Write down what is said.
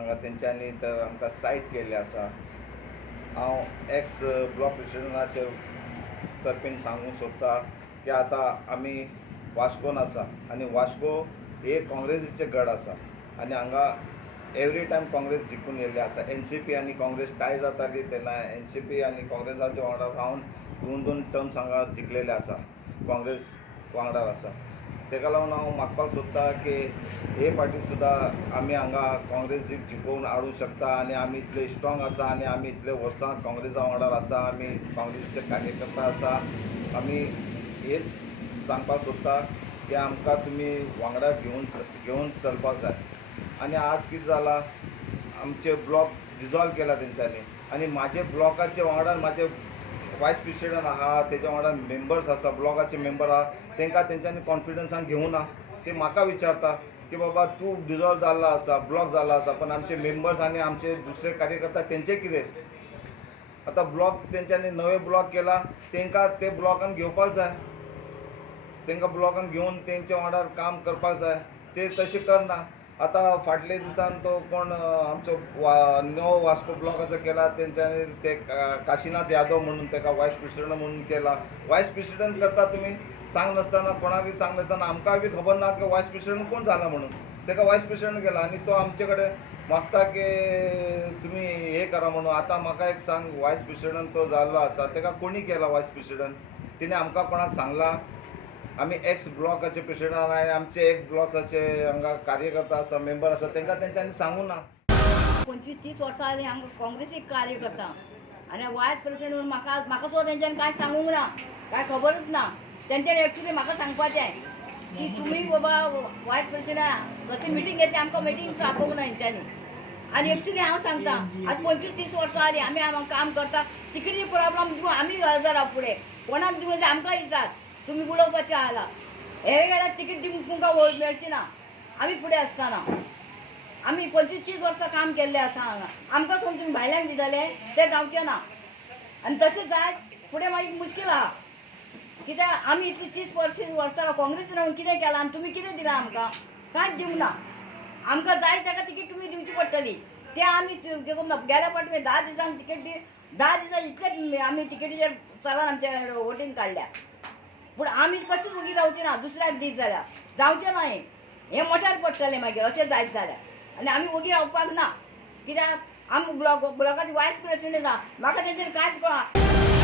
हांगा तेंच्यांनी तर आमकां सायट केल्ली आसा. हांव एक्स ब्लॉक प्रेसिडेंटाचे तर्फेन सांगूंक सोदता की आतां आमी वास्कोन आसा आनी वास्को हे काँग्रेसीचे गड आसा आनी हांगा एवरी टायम काँग्रेस जिखून येयल्ली आसा. NCP आनी काँग्रेस टाय जाताली तेन्ना NCP आनी काँग्रेसाच्या वांगडा रावन दोन टर्म्स हांगा जिखलेले आसा. काँग्रेस वांगडा आसा. तेका लागून हांव मागपाक सोदता की हे फावटी सुद्दां आमी हांगा काँग्रेसीक जिखोवन हाडूंक शकता आनी आमी इतले स्ट्रॉंग आसा आनी आमी इतले वर्सां काँग्रेसा वांगडा आसा. आमी काँग्रेसीचे कार्यकर्ता आसा. आमी हेच सांगपाक सोदता की आमकां तुमी वांगडा घेवन चलपाक जाय. आनी आज कितें जालां, आमचे ब्लॉक डिजॉल्व केला तेंच्यांनी आनी म्हाजे ब्लॉकाचे वांगडा म्हाजे वायस प्रेसिडेंट आहा, तेज्या वांगडा मेंबर्स आसा, ब्लॉकाचे मेंबर आहा, तांकां तेंच्यांनी कॉन्फिडन्सान घेवं ना. ते म्हाका विचारता की बाबा तूं डिजॉल्व जाल्लो आसा, ब्लॉक जाल्लो आसा, पण आमचे मेंबर्स आनी आमचे दुसरे कार्यकर्ता तेंचें कितें? आतां ब्लॉक तेंच्यांनी नवे ब्लॉक केला, तांकां ते ब्लॉकान घेवपाक जाय. तांकां ब्लॉकान घेवन तेंचे वांगडा काम करपाक जाय. ते तशें करना. आतां फाटले दिसान तो कोण आमचो नवो वास्को ब्लॉकाचो केला, तेंच्यांनी ते काशीनाथ यादव म्हणून ताका वायस प्रेसिडेंट म्हणून केला. वायस प्रेसिडेंट करता तुमी सांग नासतना, कोणाकय सांग नासतना. आमकां बी खबर ना की वायस प्रेसिडेंट कोण जाला म्हणून. ताका वायस प्रेसिडेंट केला आनी तो आमचे कडेन मागता की तुमी हे करा म्हणून. आतां म्हाका एक सांग, वायस प्रेसिडेंट तो जाल्लो आसा, ताका कोणी केला वायस प्रेसिडेंट? तिणें आमकां कोणाक सांगला? आमी एक्स ब्लॉकाचे प्रेसिडेंट आनी आमचे एक ब्लॉकाचे हांगा कार्यकर्ता आसा, मेंबर आसा, तांकां तेंच्यांनी सांगूं ना. 25-30 वर्सां जालीं हांगा काँग्रेसीक कार्य करता आनी वायस प्रेसिडेंट म्हणून म्हाका सुद्दां तेंच्यांनी कांय सांगूंक ना, कांय खबरूच ना. तेंच्यांनी एक्चुली म्हाका सांगपाचें की तुमी बाबा वायस प्रेसिडेंट खंय मिटींग घेतली, आमकां मिटींग आपोवंक ना हेंच्यांनी. आनी एक्चुली हांव सांगता, आज 25-30 वर्सां जालीं आमी हांगा काम करता. तिकीटीची प्रॉब्लम दिवं आमी गरजा फुडें कोणाक दिवं जाय आमकां दितात. तुमी उलोवपाचें आला हे गेल्यार तिकीट दिवंक तुमकां मेळची ना. आमी फुडें आसतना आमी 25-30 वर्सां काम केल्लें आसा हांगा. आमकां सोडून तुमी भायल्यांक दितले तें जावचें ना. आनी तशें जाय फुडें मागीर मुश्कील आहा. कित्याक आमी इतलीं 30-35 वर्सां काँग्रेसीन रावन कितें केलां आनी तुमी कितें दिलां आमकां? कांयच दिवंक ना. आमकां जाय ताका तिकीट तुमी दिवची पडटली. तें आमी घेवंक ना. गेल्या फावटी 10 दिसांक तिकेट 10 दिसां इतले आमी तिकेटीचेर चलान आमचे वोटीन काडल्या. पूण आमी कशीच उगी रावची ना. दुसऱ्याक दीत जाल्यार जावचें ना. हें मोठ्यार पडटलें मागीर अशें जायत जाल्यार. आनी आमी उगी रावपाक ना. कित्याक आमी ब्लॉकाची वायस प्रेसिडेंट आसा. म्हाका तेंच्यांनी कांयच कळना.